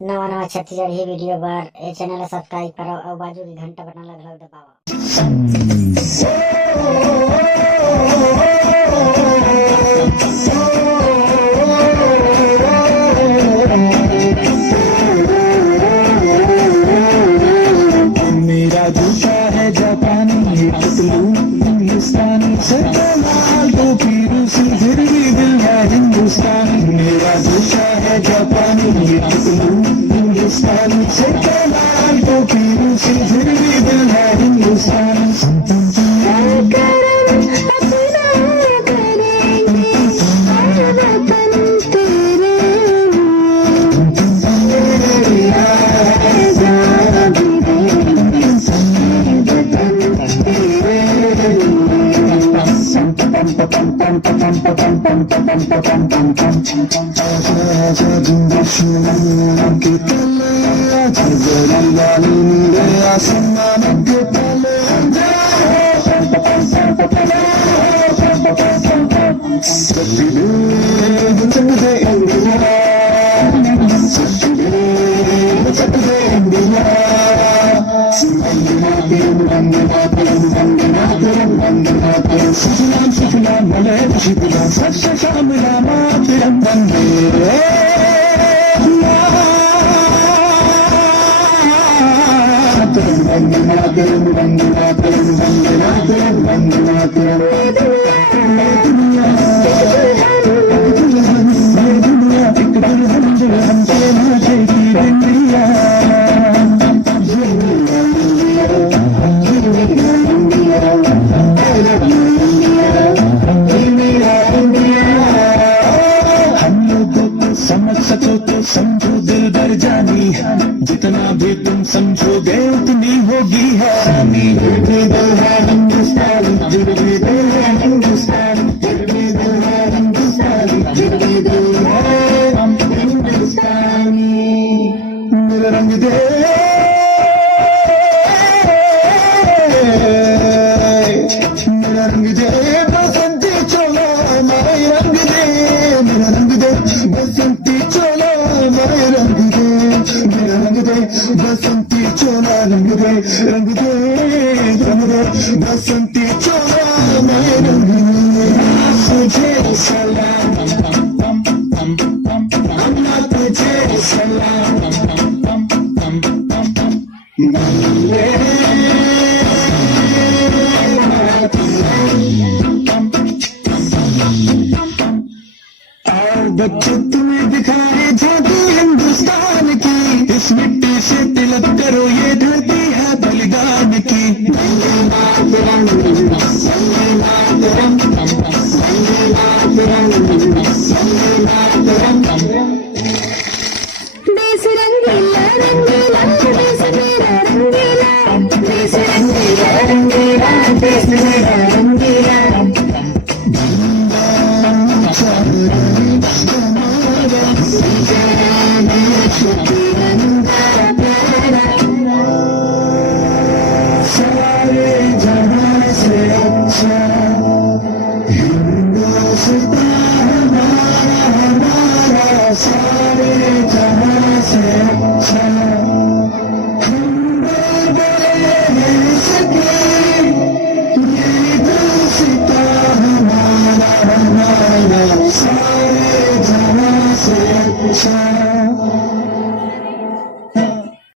नवा नवा छत्तीसगढ़ी वीडियो बार ए channel subscribe करो और बाजू की घंटा बटन लगल दबाओ। मेरा जूता है जापानी, ये पतलून हिंदुस्तानी, सर पे लाल टोपी रूसी, फिर भी दिल है हिंदुस्तानी। मेरा जूता है जापानी, ये पतलून हिंदुस्तानी, सर पे लाल टोपी रूसी, फिर भी दिल है हिंदुस्तानी। समझो दिल भर जानी, जितना भी तुम समझोगे उतनी होगी हैरानी। दिल भी दिल है हिंदुस्तानी, दिल भी दिल है हिंदुस्तानी, दिल भी दिल है हिंदुस्तानी, दिल भी दिल है हिंदुस्तानी। मेरा रंग दे मेरा रंग दे बसंती चोला, मेरा रंग दे, मेरा रंग दे बसंती चोला, मेरे रंग दे, मेरा रंग दे बसंती चोला, रंग दे, रंग दे, रंग दे बसंती चोला, मेरे रंग दे। तुझे सलाम, अम्मा तुझे सलाम, आओ बच्चे तुम